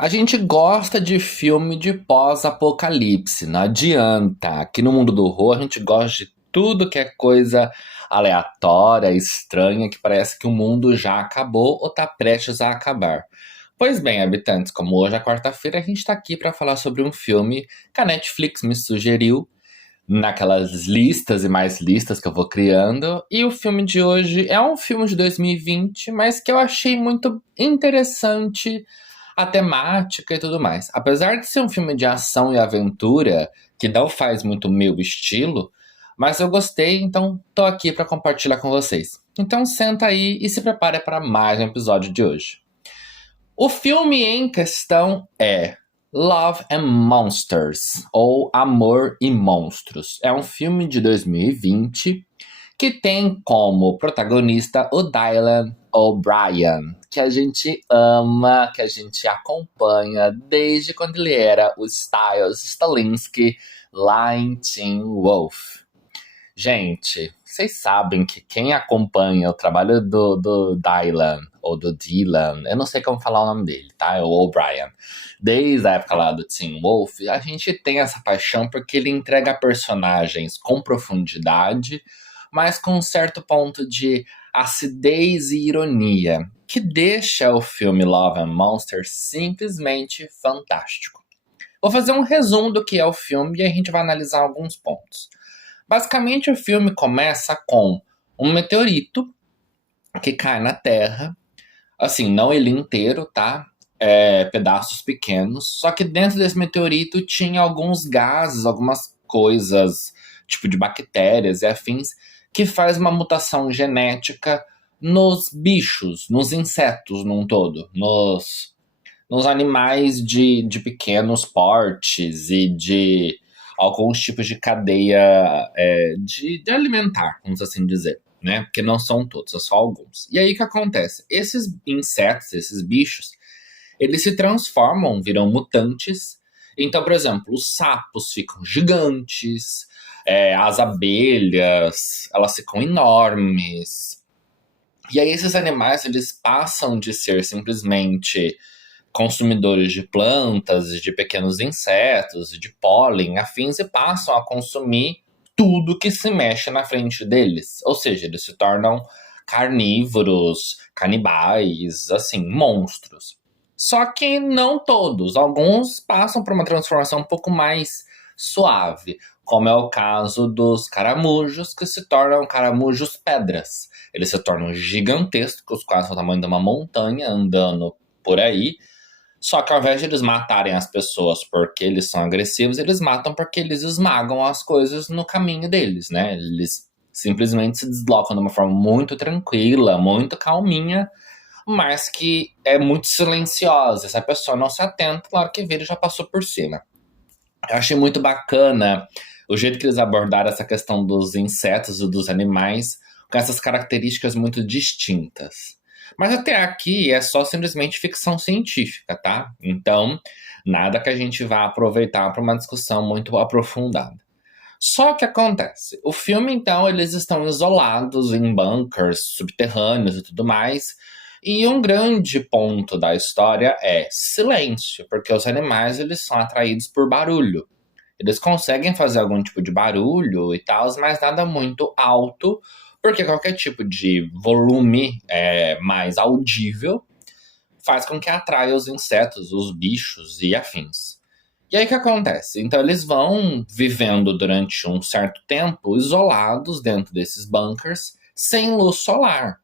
A gente gosta de filme de pós-apocalipse, não adianta. Aqui no mundo do horror a gente gosta de tudo que é coisa aleatória, estranha, que parece que o mundo já acabou ou tá prestes a acabar. Pois bem, habitantes, como hoje é quarta-feira, a gente tá aqui para falar sobre um filme que a Netflix me sugeriu naquelas listas e mais listas que eu vou criando. E o filme de hoje é um filme de 2020, mas que eu achei muito interessante a temática e tudo mais. Apesar de ser um filme de ação e aventura, que não faz muito meu estilo, mas eu gostei, então tô aqui para compartilhar com vocês. Então senta aí e se prepare para mais um episódio de hoje. O filme em questão é Love and Monsters, ou Amor e Monstros. É um filme de 2020 que tem como protagonista o Dylan O'Brien, que a gente ama, que a gente acompanha desde quando ele era o Styles Stalinski lá em Teen Wolf. Gente, vocês sabem que quem acompanha o trabalho do Dylan, ou do Dylan, eu não sei como falar o nome dele, tá? É o O'Brien. Desde a época lá do Teen Wolf, a gente tem essa paixão porque ele entrega personagens com profundidade, mas com um certo ponto de acidez e ironia, que deixa o filme Love and Monsters simplesmente fantástico. Vou fazer um resumo do que é o filme e a gente vai analisar alguns pontos. Basicamente, o filme começa com um meteorito que cai na Terra. Assim, não ele inteiro, tá? Pedaços pequenos. Só que dentro desse meteorito tinha alguns gases, algumas coisas, tipo de bactérias e afins, que faz uma mutação genética nos bichos, nos insetos num todo, nos animais de pequenos portes e de alguns tipos de cadeia de alimentar, vamos assim dizer, né? Porque não são todos, são só alguns. E aí o que acontece? Esses insetos, esses bichos, eles se transformam, viram mutantes. Então, por exemplo, os sapos ficam gigantes, as abelhas, elas ficam enormes. E aí esses animais, eles passam de ser simplesmente consumidores de plantas, de pequenos insetos, de pólen, afins, e passam a consumir tudo que se mexe na frente deles. Ou seja, eles se tornam carnívoros, canibais, assim, monstros. Só que não todos. Alguns passam por uma transformação um pouco mais suave, como é o caso dos caramujos, que se tornam caramujos pedras. Eles se tornam gigantescos, quase o tamanho de uma montanha, andando por aí. Só que ao invés de eles matarem as pessoas porque eles são agressivos, eles matam porque eles esmagam as coisas no caminho deles, né? Eles simplesmente se deslocam de uma forma muito tranquila, muito calminha, mas que é muito silenciosa. Se a pessoa não se atenta, claro que vira e já passou por cima. Eu achei muito bacana o jeito que eles abordaram essa questão dos insetos e dos animais com essas características muito distintas. Mas até aqui é só simplesmente ficção científica, tá? Então, nada que a gente vá aproveitar para uma discussão muito aprofundada. Só que acontece, o filme então eles estão isolados em bunkers subterrâneos e tudo mais, e um grande ponto da história é silêncio, porque os animais eles são atraídos por barulho. Eles conseguem fazer algum tipo de barulho e tal, mas nada muito alto, porque qualquer tipo de volume mais audível faz com que atraia os insetos, os bichos e afins. E aí o que acontece? Então eles vão vivendo durante um certo tempo isolados dentro desses bunkers, sem luz solar.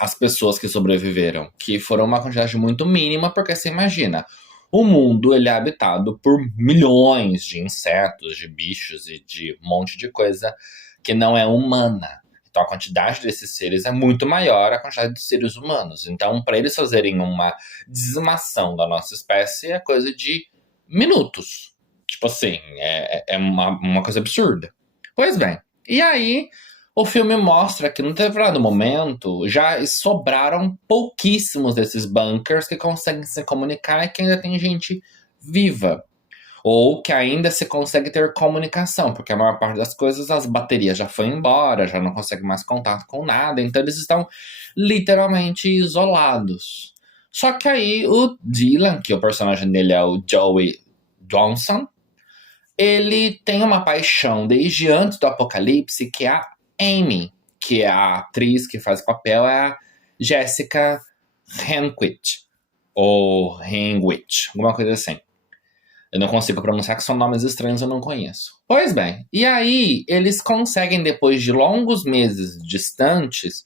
As pessoas que sobreviveram, que foram uma quantidade muito mínima, porque você imagina, o mundo ele é habitado por milhões de insetos, de bichos e de um monte de coisa que não é humana. Então a quantidade desses seres é muito maior a quantidade de seres humanos. Então, para eles fazerem uma dizimação da nossa espécie, é coisa de minutos. Tipo assim, é uma coisa absurda. Pois bem, e aí o filme mostra que, num determinado momento, já sobraram pouquíssimos desses bunkers que conseguem se comunicar e que ainda tem gente viva. Ou que ainda se consegue ter comunicação, porque a maior parte das coisas, as baterias já foi embora, já não consegue mais contato com nada, então eles estão literalmente isolados. Só que aí o Dylan, que o personagem dele é o Joey Johnson, ele tem uma paixão desde antes do Apocalipse, que é a Amy, que é a atriz que faz o papel, é a Jessica Henwick, ou Henwick, alguma coisa assim. Eu não consigo pronunciar, que são nomes estranhos, eu não conheço. Pois bem, e aí eles conseguem, depois de longos meses distantes,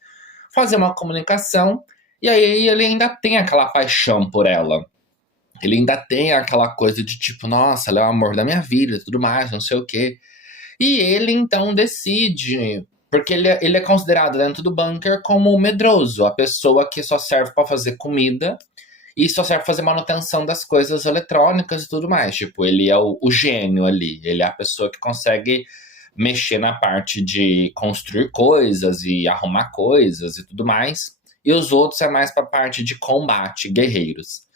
fazer uma comunicação, e aí ele ainda tem aquela paixão por ela. Ele ainda tem aquela coisa de tipo, nossa, ela é o amor da minha vida e tudo mais, não sei o quê. E ele então decide, porque ele é considerado dentro do bunker como o medroso, a pessoa que só serve para fazer comida e só serve pra fazer manutenção das coisas eletrônicas e tudo mais. Tipo, ele é o gênio ali. Ele é a pessoa que consegue mexer na parte de construir coisas e arrumar coisas e tudo mais. E os outros é mais pra parte de combate, guerreiros.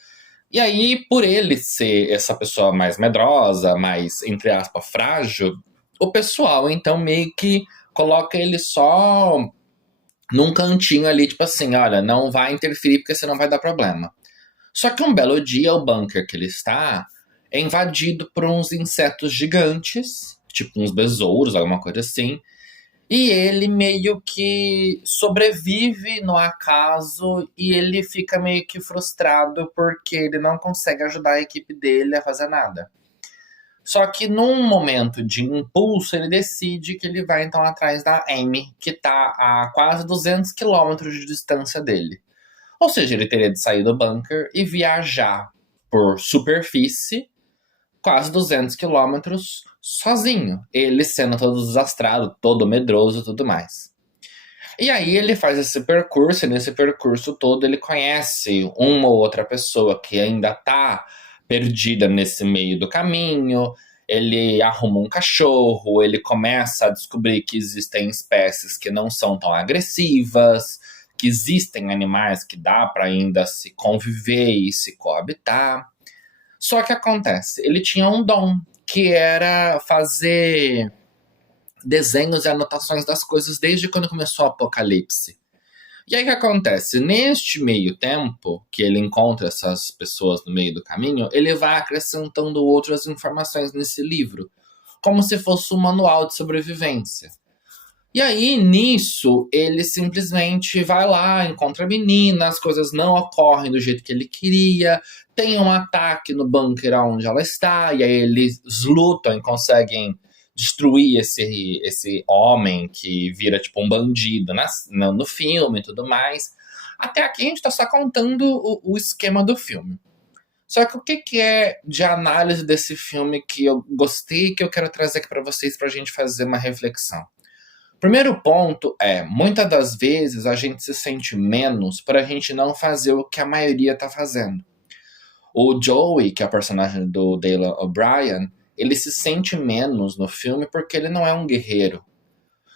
E aí, por ele ser essa pessoa mais medrosa, mais, entre aspas, frágil, o pessoal então meio que coloca ele só num cantinho ali, tipo assim, olha, não vai interferir porque senão vai dar problema. Só que um belo dia, o bunker que ele está é invadido por uns insetos gigantes, tipo uns besouros, alguma coisa assim. E ele meio que sobrevive no acaso e ele fica meio que frustrado porque ele não consegue ajudar a equipe dele a fazer nada. Só que num momento de impulso, ele decide que ele vai então atrás da Amy, que tá a quase 200 quilômetros de distância dele. Ou seja, ele teria de sair do bunker e viajar por superfície quase 200 quilômetros sozinho. Ele sendo todo desastrado, todo medroso e tudo mais. E aí ele faz esse percurso, e nesse percurso todo ele conhece uma ou outra pessoa que ainda tá perdida nesse meio do caminho. Ele arruma um cachorro, ele começa a descobrir que existem espécies que não são tão agressivas, que existem animais que dá para ainda se conviver e se coabitar. Só que acontece, ele tinha um dom, que era fazer desenhos e anotações das coisas desde quando começou o Apocalipse. E aí o que acontece? Neste meio tempo, que ele encontra essas pessoas no meio do caminho, ele vai acrescentando outras informações nesse livro, como se fosse um manual de sobrevivência. E aí, nisso, ele simplesmente vai lá, encontra a menina, as coisas não ocorrem do jeito que ele queria, tem um ataque no bunker onde ela está, e aí eles lutam e conseguem destruir esse homem que vira tipo um bandido no filme e tudo mais. Até aqui a gente tá só contando o esquema do filme. Só que o que é de análise desse filme que eu gostei e que eu quero trazer aqui para vocês pra gente fazer uma reflexão? Primeiro ponto é, muitas das vezes a gente se sente menos para a gente não fazer o que a maioria tá fazendo. O Joey, que é o personagem do Dylan O'Brien, ele se sente menos no filme porque ele não é um guerreiro.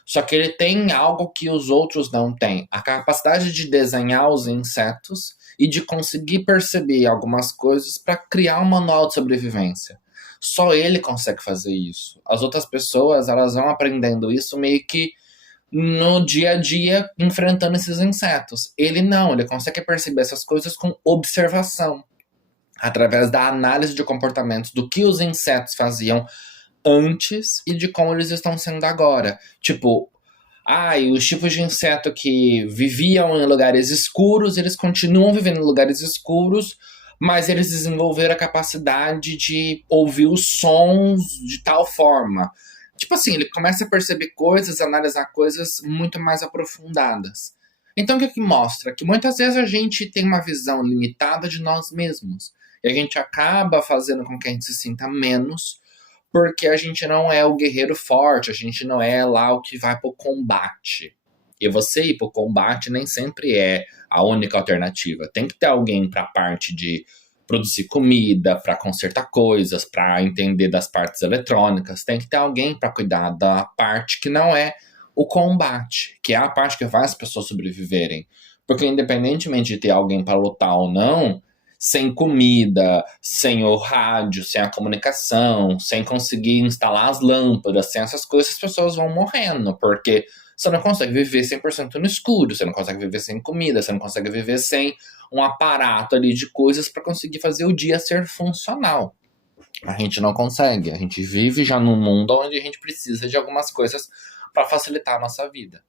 Só que ele tem algo que os outros não têm. A capacidade de desenhar os insetos e de conseguir perceber algumas coisas para criar um manual de sobrevivência. Só ele consegue fazer isso. As outras pessoas, elas vão aprendendo isso meio que no dia a dia, enfrentando esses insetos. Ele não, ele consegue perceber essas coisas com observação, através da análise de comportamentos do que os insetos faziam antes e de como eles estão sendo agora. Tipo, e os tipos de inseto que viviam em lugares escuros, eles continuam vivendo em lugares escuros, mas eles desenvolveram a capacidade de ouvir os sons de tal forma. Tipo assim, ele começa a perceber coisas, analisar coisas muito mais aprofundadas. Então, o que mostra? Que muitas vezes a gente tem uma visão limitada de nós mesmos. E a gente acaba fazendo com que a gente se sinta menos, porque a gente não é o guerreiro forte, a gente não é lá o que vai pro combate. E você ir pro combate nem sempre é a única alternativa. Tem que ter alguém para a parte de produzir comida, para consertar coisas, para entender das partes eletrônicas. Tem que ter alguém para cuidar da parte que não é o combate, que é a parte que faz as pessoas sobreviverem. Porque independentemente de ter alguém para lutar ou não, sem comida, sem o rádio, sem a comunicação, sem conseguir instalar as lâmpadas, sem essas coisas, as pessoas vão morrendo, porque você não consegue viver 100% no escuro, você não consegue viver sem comida, você não consegue viver sem um aparato ali de coisas para conseguir fazer o dia ser funcional. A gente não consegue, a gente vive já num mundo onde a gente precisa de algumas coisas para facilitar a nossa vida.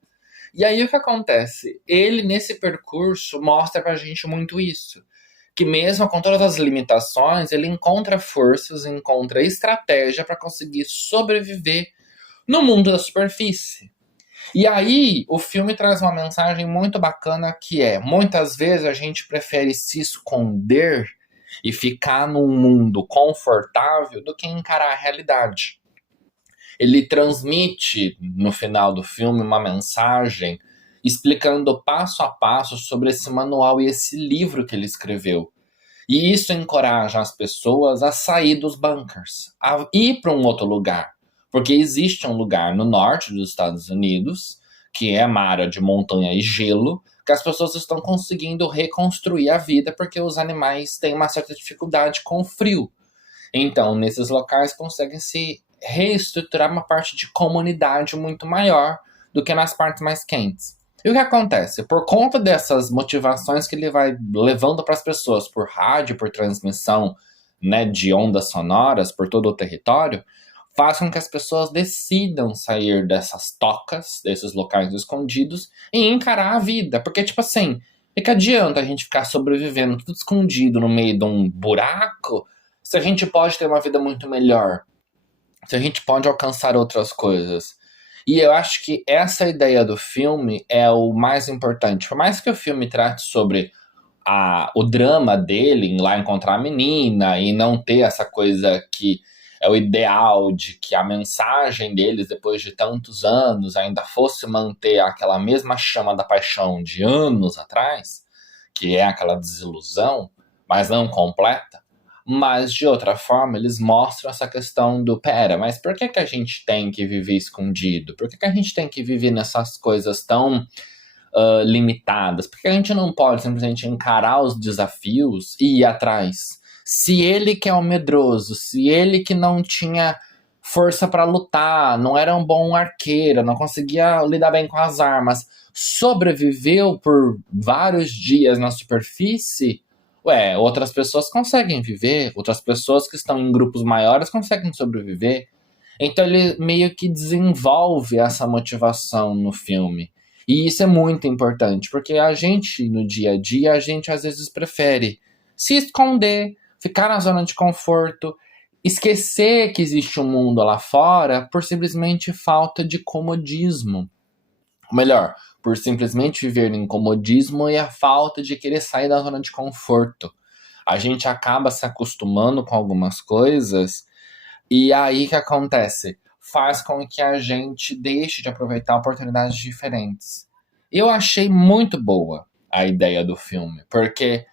E aí o que acontece? Ele, nesse percurso, mostra pra gente muito isso. Que mesmo com todas as limitações, ele encontra forças, encontra estratégia para conseguir sobreviver no mundo da superfície. E aí, o filme traz uma mensagem muito bacana que é, muitas vezes a gente prefere se esconder e ficar num mundo confortável do que encarar a realidade. Ele transmite, no final do filme, uma mensagem explicando passo a passo sobre esse manual e esse livro que ele escreveu. E isso encoraja as pessoas a sair dos bunkers, a ir para um outro lugar. Porque existe um lugar no norte dos Estados Unidos, que é uma área de montanha e gelo, que as pessoas estão conseguindo reconstruir a vida porque os animais têm uma certa dificuldade com o frio. Então, nesses locais conseguem se reestruturar uma parte de comunidade muito maior do que nas partes mais quentes. E o que acontece? Por conta dessas motivações que ele vai levando para as pessoas por rádio, por transmissão, né, de ondas sonoras por todo o território, faz com que as pessoas decidam sair dessas tocas, desses locais escondidos, e encarar a vida. Porque, tipo assim, o que adianta a gente ficar sobrevivendo tudo escondido no meio de um buraco se a gente pode ter uma vida muito melhor? Se a gente pode alcançar outras coisas? E eu acho que essa ideia do filme é o mais importante. Por mais que o filme trate sobre o drama dele em ir lá encontrar a menina e não ter essa coisa que é o ideal de que a mensagem deles, depois de tantos anos, ainda fosse manter aquela mesma chama da paixão de anos atrás, que é aquela desilusão, mas não completa. Mas, de outra forma, eles mostram essa questão do pera, mas por que a gente tem que viver escondido? Por que a gente tem que viver nessas coisas tão limitadas? Por que a gente não pode simplesmente encarar os desafios e ir atrás? Se ele que é o medroso, se ele que não tinha força para lutar, não era um bom arqueiro, não conseguia lidar bem com as armas, sobreviveu por vários dias na superfície, outras pessoas conseguem viver, outras pessoas que estão em grupos maiores conseguem sobreviver. Então ele meio que desenvolve essa motivação no filme. E isso é muito importante, porque a gente, no dia a dia, a gente às vezes prefere se esconder, ficar na zona de conforto, esquecer que existe um mundo lá fora por simplesmente falta de comodismo. Ou melhor, por simplesmente viver em comodismo e a falta de querer sair da zona de conforto. A gente acaba se acostumando com algumas coisas e aí o que acontece? Faz com que a gente deixe de aproveitar oportunidades diferentes. Eu achei muito boa a ideia do filme, porque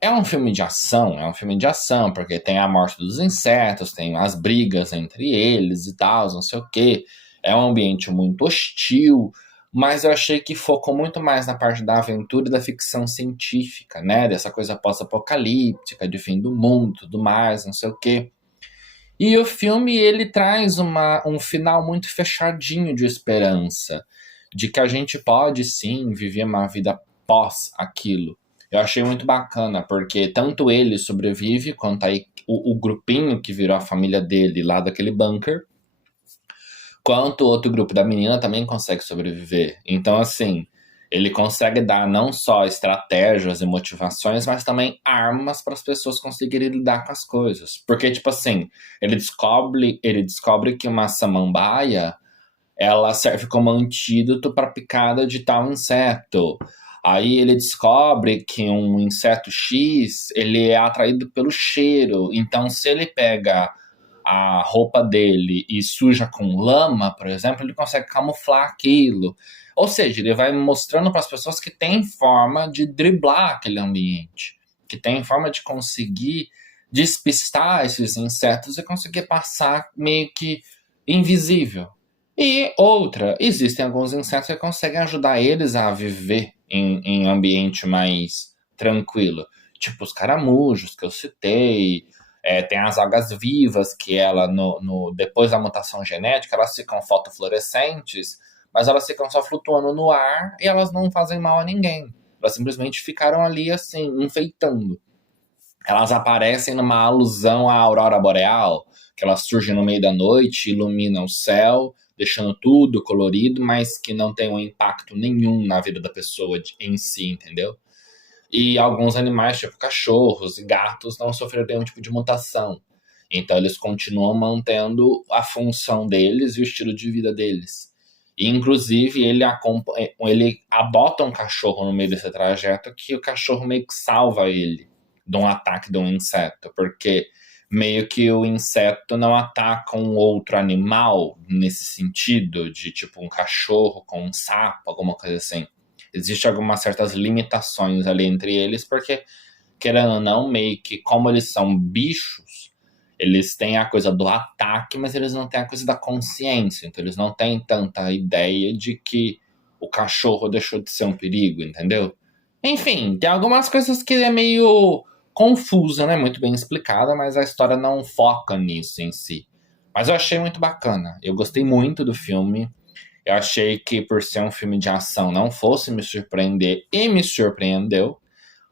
é um filme de ação, porque tem a morte dos insetos, tem as brigas entre eles e tal, não sei o quê. É um ambiente muito hostil, mas eu achei que focou muito mais na parte da aventura e da ficção científica, né? Dessa coisa pós-apocalíptica, de fim do mundo, tudo mais, não sei o quê. E o filme, ele traz um final muito fechadinho de esperança, de que a gente pode, sim, viver uma vida pós aquilo. Eu achei muito bacana, porque tanto ele sobrevive, quanto aí o grupinho que virou a família dele lá daquele bunker, quanto o outro grupo da menina também consegue sobreviver. Então, assim, ele consegue dar não só estratégias e motivações, mas também armas para as pessoas conseguirem lidar com as coisas. Porque, tipo assim, ele descobre que uma samambaia, ela serve como antídoto para picada de tal inseto. Aí ele descobre que um inseto X, ele é atraído pelo cheiro. Então, se ele pega a roupa dele e suja com lama, por exemplo, ele consegue camuflar aquilo. Ou seja, ele vai mostrando para as pessoas que tem forma de driblar aquele ambiente, que tem forma de conseguir despistar esses insetos e conseguir passar meio que invisível. E outra, existem alguns insetos que conseguem ajudar eles a viver em ambiente mais tranquilo. Tipo os caramujos que eu citei, tem as algas vivas que ela, depois da mutação genética, elas ficam fotofluorescentes, mas elas ficam só flutuando no ar e elas não fazem mal a ninguém. Elas simplesmente ficaram ali, assim, enfeitando. Elas aparecem numa alusão à aurora boreal, que elas surgem no meio da noite, iluminam o céu, deixando tudo colorido, mas que não tem um impacto nenhum na vida da pessoa em si, entendeu? E alguns animais, tipo cachorros e gatos, não sofreram nenhum tipo de mutação. Então eles continuam mantendo a função deles e o estilo de vida deles. E, inclusive, ele abota um cachorro no meio desse trajeto que o cachorro meio que salva ele de um ataque de um inseto, porque meio que o inseto não ataca um outro animal nesse sentido, de tipo um cachorro com um sapo, alguma coisa assim. Existem algumas certas limitações ali entre eles, porque, querendo ou não, meio que como eles são bichos, eles têm a coisa do ataque, mas eles não têm a coisa da consciência. Então eles não têm tanta ideia de que o cachorro deixou de ser um perigo, entendeu? Enfim, tem algumas coisas que é meio confusa, né? Muito bem explicada, mas a história não foca nisso em si. Mas eu achei muito bacana. Eu gostei muito do filme. Eu achei que por ser um filme de ação não fosse me surpreender e me surpreendeu.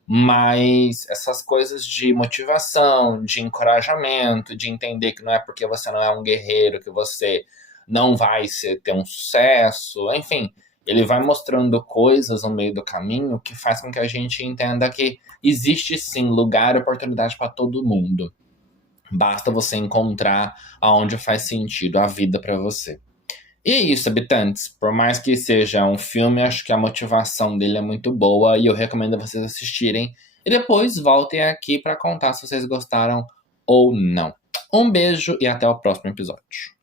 Mas essas coisas de motivação, de encorajamento, de entender que não é porque você não é um guerreiro que você não vai ter um sucesso, enfim, ele vai mostrando coisas no meio do caminho que faz com que a gente entenda que existe sim lugar e oportunidade para todo mundo. Basta você encontrar aonde faz sentido a vida para você. E é isso, habitantes. Por mais que seja um filme, acho que a motivação dele é muito boa e eu recomendo vocês assistirem. E depois voltem aqui para contar se vocês gostaram ou não. Um beijo e até o próximo episódio.